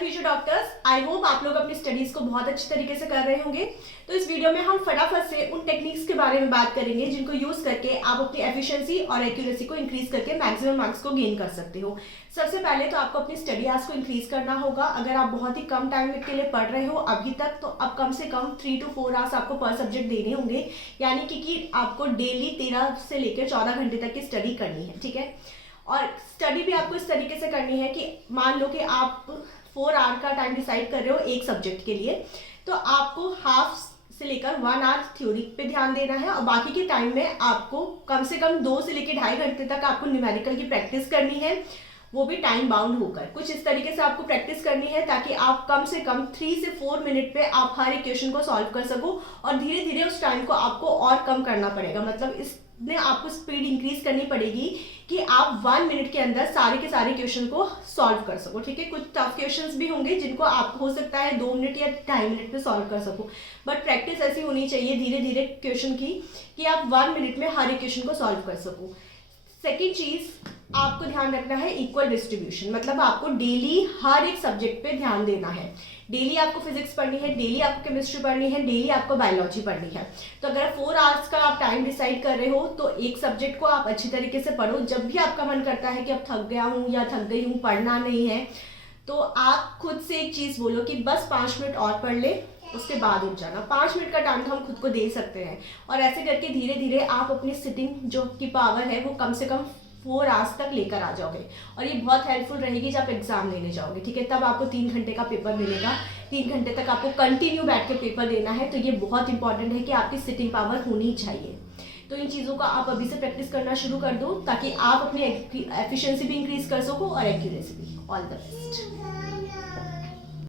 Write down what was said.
Future doctors, I hope आप लोग अपनी स्टडीज को बहुत अच्छी तरीके से कर रहे होंगे। तो इस वीडियो में हम फटाफट से उन टेक्निक्स के बारे में बात करेंगे जिनको यूज करके आप अपनी एफिशिएंसी और एक्यूरेसी को इंक्रीज करके मैक्सिमम मार्क्स को गेन कर सकते हो। सबसे पहले तो आपको अपनी स्टडी आवर्स को इंक्रीज करना होगा। अगर आप बहुत ही कम टाइम के लिए पढ़ रहे हो अभी तक, तो अब कम से कम 3 to 4 आवर्स आपको पर सब्जेक्ट देने होंगे, यानी कि आपको डेली 13 से लेकर 14 घंटे तक की स्टडी करनी है। ठीक है, और स्टडी भी आपको इस तरीके से करनी है कि मान लो कि आप 4 आवर का टाइम डिसाइड कर रहे हो एक सब्जेक्ट के लिए, तो आपको हाफ से लेकर 1 आवर थ्योरी पे ध्यान देना है और बाकी के टाइम में आपको कम से कम 2 से लेकर 2.5 घंटे तक आपको न्यूमेरिकल की प्रैक्टिस करनी है, वो भी टाइम बाउंड होकर। कुछ इस तरीके से आपको प्रैक्टिस करनी है ताकि आप कम से कम 3 से 4 मिनट पे आप हर इक्वेशन को सॉल्व कर सको, और धीरे धीरे उस टाइम को आपको और कम करना पड़ेगा। मतलब इसमें आपको स्पीड इंक्रीज करनी पड़ेगी कि आप 1 मिनट के अंदर सारे के सारे क्वेश्चन को सॉल्व कर सको। ठीक है, कुछ टफ क्वेश्चंस भी होंगे जिनको आप हो सकता है 2 मिनट या 2.5 मिनट में सॉल्व कर सको, बट प्रैक्टिस ऐसी होनी चाहिए धीरे धीरे क्वेश्चन की कि आप 1 मिनट में हर एक क्वेश्चन को सॉल्व कर सको। सेकेंड चीज आपको ध्यान रखना है इक्वल डिस्ट्रीब्यूशन, मतलब आपको डेली हर एक सब्जेक्ट पे ध्यान देना है। डेली आपको फिजिक्स पढ़नी है, डेली आपको केमिस्ट्री पढ़नी है, डेली आपको बायोलॉजी पढ़नी है। तो अगर 4 आवर्स का आप टाइम डिसाइड कर रहे हो तो एक सब्जेक्ट को आप अच्छी तरीके से पढ़ो। जब भी आपका मन करता है कि अब थक गया हूँ या थक गई हूँ, पढ़ना नहीं है, तो आप खुद से एक चीज बोलो कि बस 5 मिनट और पढ़ ले, उसके बाद उठ जाना। 5 मिनट का टाइम तो हम खुद को दे सकते हैं, और ऐसे करके धीरे धीरे आप अपनी सिटिंग जो की पावर है वो कम से कम 4 आवर्स तक लेकर आ जाओगे, और ये बहुत हेल्पफुल रहेगी जब एग्जाम लेने जाओगे। ठीक है, तब आपको 3 घंटे का पेपर मिलेगा, 3 घंटे तक आपको कंटिन्यू बैठ के पेपर देना है। तो ये बहुत इंपॉर्टेंट है कि आपकी सिटिंग पावर होनी चाहिए। तो इन चीज़ों का आप अभी से प्रैक्टिस करना शुरू कर दो ताकि आप अपनी एफिशिएंसी भी इंक्रीज कर सको और एक्यूरेसी भी। All the best.